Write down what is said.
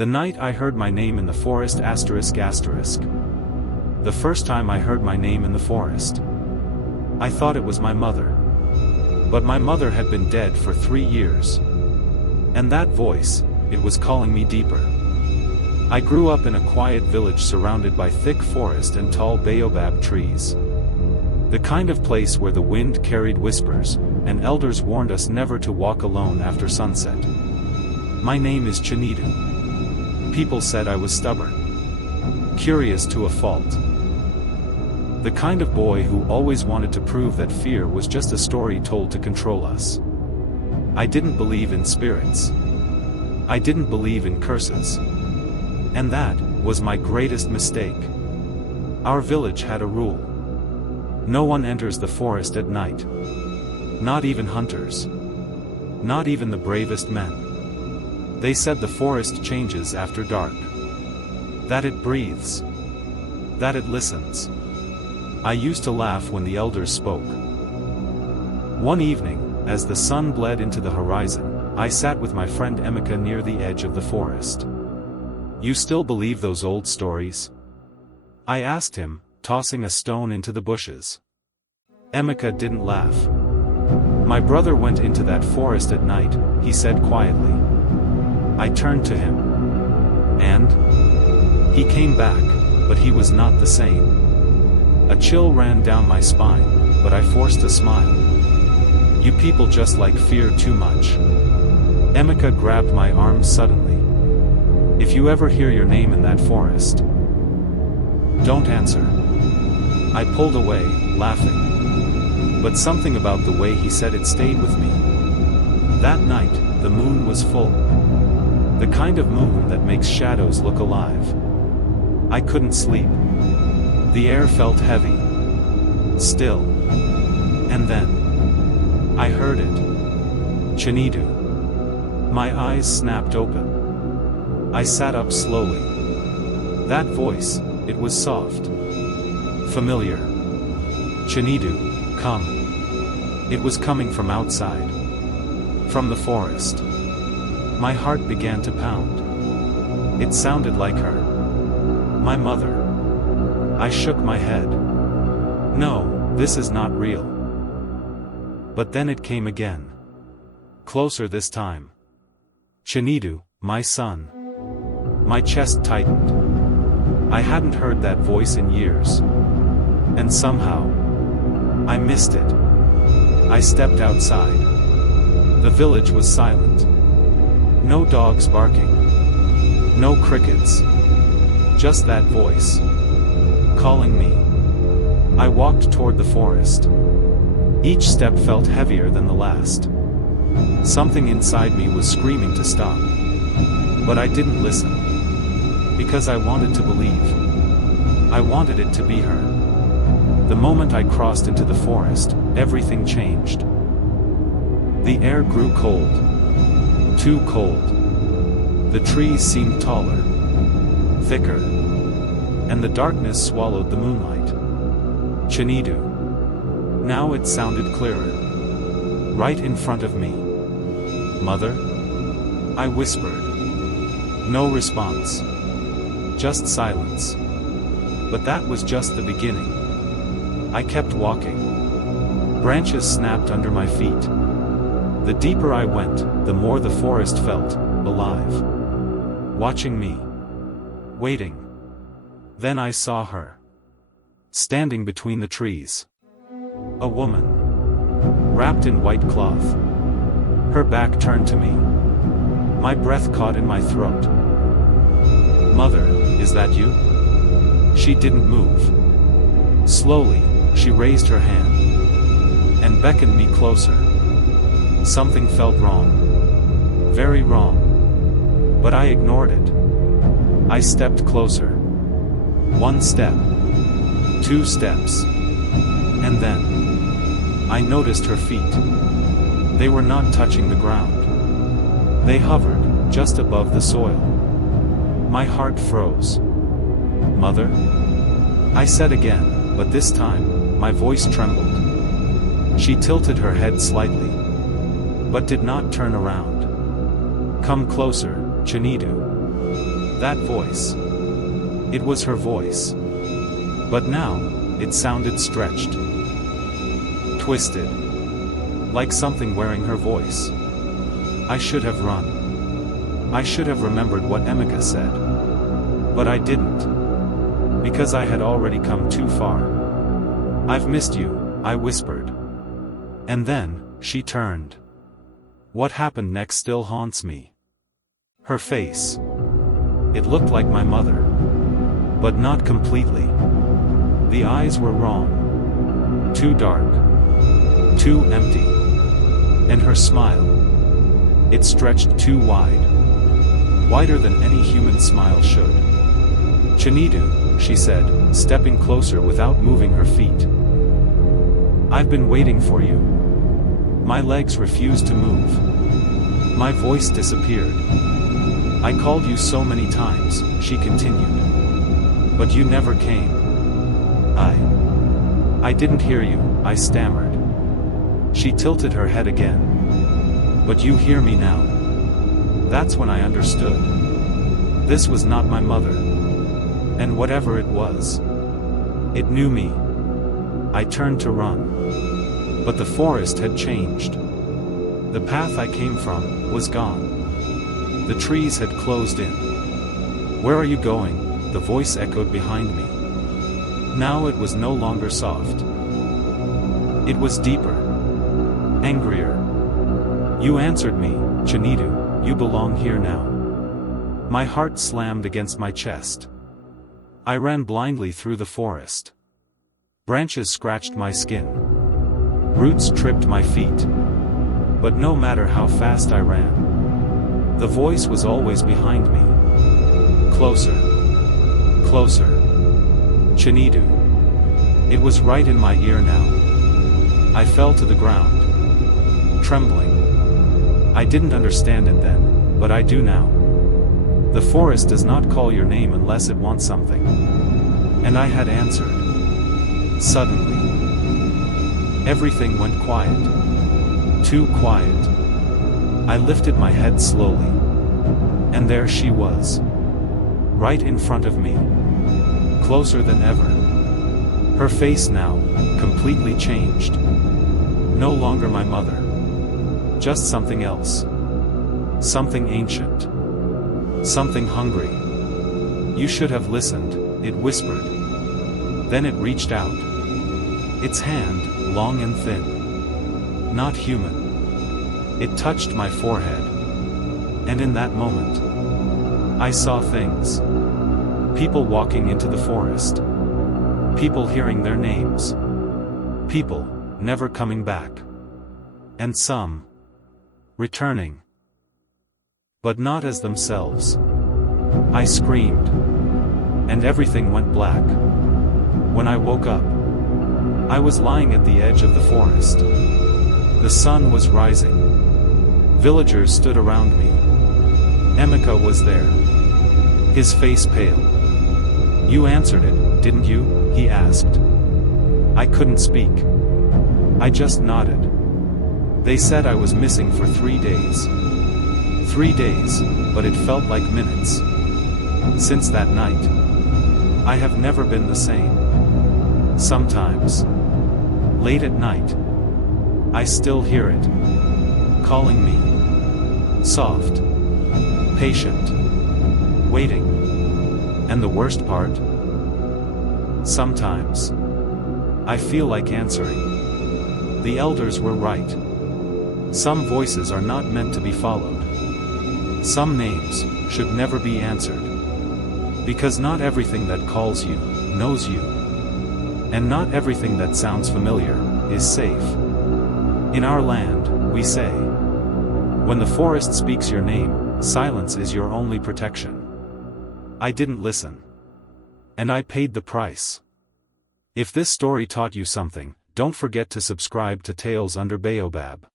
The night I heard my name in the forest ***. The first time I heard my name in the forest. I thought it was my mother. But my mother had been dead for 3 years. And that voice, it was calling me deeper. I grew up in a quiet village surrounded by thick forest and tall baobab trees. The kind of place where the wind carried whispers, and elders warned us never to walk alone after sunset. My name is Chinidu. People said I was stubborn. Curious to a fault. The kind of boy who always wanted to prove that fear was just a story told to control us. I didn't believe in spirits. I didn't believe in curses. And that was my greatest mistake. Our village had a rule. No one enters the forest at night. Not even hunters. Not even the bravest men. They said the forest changes after dark. That it breathes. That it listens. I used to laugh when the elders spoke. One evening, as the sun bled into the horizon, I sat with my friend Emeka near the edge of the forest. "You still believe those old stories?" I asked him, tossing a stone into the bushes. Emeka didn't laugh. "My brother went into that forest at night," he said quietly. I turned to him. "And?" "He came back, but he was not the same." A chill ran down my spine, but I forced a smile. "You people just like fear too much." Emeka grabbed my arm suddenly. "If you ever hear your name in that forest, don't answer." I pulled away, laughing. But something about the way he said it stayed with me. That night, the moon was full. The kind of moon that makes shadows look alive. I couldn't sleep. The air felt heavy. Still. And then I heard it. Chinidu. My eyes snapped open. I sat up slowly. That voice, it was soft. Familiar. "Chinidu, come." It was coming from outside. From the forest. My heart began to pound. It sounded like her. My mother. I shook my head. No, this is not real. But then it came again. Closer this time. "Chinidu, my son." My chest tightened. I hadn't heard that voice in years. And somehow, I missed it. I stepped outside. The village was silent. No dogs barking. No crickets. Just that voice. Calling me. I walked toward the forest. Each step felt heavier than the last. Something inside me was screaming to stop. But I didn't listen. Because I wanted to believe. I wanted it to be her. The moment I crossed into the forest, everything changed. The air grew cold. Too cold. The trees seemed taller. Thicker. And the darkness swallowed the moonlight. Chinidu. Now it sounded clearer. Right in front of me. "Mother?" I whispered. No response. Just silence. But that was just the beginning. I kept walking. Branches snapped under my feet. The deeper I went, the more the forest felt alive. Watching me. Waiting. Then I saw her. Standing between the trees. A woman. Wrapped in white cloth. Her back turned to me. My breath caught in my throat. "Mother, is that you?" She didn't move. Slowly, she raised her hand. And beckoned me closer. Something felt wrong. Very wrong. But I ignored it. I stepped closer. 1 step. 2 steps. And then I noticed her feet. They were not touching the ground. They hovered, just above the soil. My heart froze. "Mother?" I said again, but this time, my voice trembled. She tilted her head slightly. But did not turn around. "Come closer, Chinidu." That voice. It was her voice. But now, it sounded stretched. Twisted. Like something wearing her voice. I should have run. I should have remembered what Emika said. But I didn't. Because I had already come too far. I've missed you, I whispered. And then, she turned. What happened next still haunts me. Her face. It looked like my mother. But not completely. The eyes were wrong. Too dark. Too empty. And her smile. It stretched too wide. Wider than any human smile should. Chinidu, she said, stepping closer without moving her feet. I've been waiting for you. My legs refused to move. My voice disappeared. I called you so many times, she continued. But you never came. I didn't hear you, I stammered. She tilted her head again. But you hear me now. That's when I understood. This was not my mother. And whatever it was, it knew me. I turned to run. But the forest had changed. The path I came from was gone. The trees had closed in. Where are you going? The voice echoed behind me. Now it was no longer soft. It was deeper. Angrier. You answered me, Chinidu, you belong here now. My heart slammed against my chest. I ran blindly through the forest. Branches scratched my skin. Roots tripped my feet. But no matter how fast I ran, the voice was always behind me. Closer. Closer. Chinidu. It was right in my ear now. I fell to the ground. Trembling. I didn't understand it then, but I do now. The forest does not call your name unless it wants something. And I had answered. Suddenly. Everything went quiet. Too quiet. I lifted my head slowly. And there she was. Right in front of me. Closer than ever. Her face now, completely changed. No longer my mother. Just something else. Something ancient. Something hungry. You should have listened, it whispered. Then it reached out. Its hand, long and thin. Not human. It touched my forehead. And in that moment, I saw things. People walking into the forest. People hearing their names. People, never coming back. And some, returning. But not as themselves. I screamed. And everything went black. When I woke up, I was lying at the edge of the forest. The sun was rising. Villagers stood around me. Emika was there. His face pale. You answered it, didn't you? He asked. I couldn't speak. I just nodded. They said I was missing for 3 days. 3 days, but it felt like minutes. Since that night, I have never been the same. Sometimes, late at night, I still hear it, calling me. Soft, patient, waiting. And the worst part? Sometimes, I feel like answering. The elders were right. Some voices are not meant to be followed. Some names should never be answered. Because not everything that calls you, knows you. And not everything that sounds familiar, is safe. In our land, we say, when the forest speaks your name, silence is your only protection. I didn't listen. And I paid the price. If this story taught you something, don't forget to subscribe to Tales Under Baobab.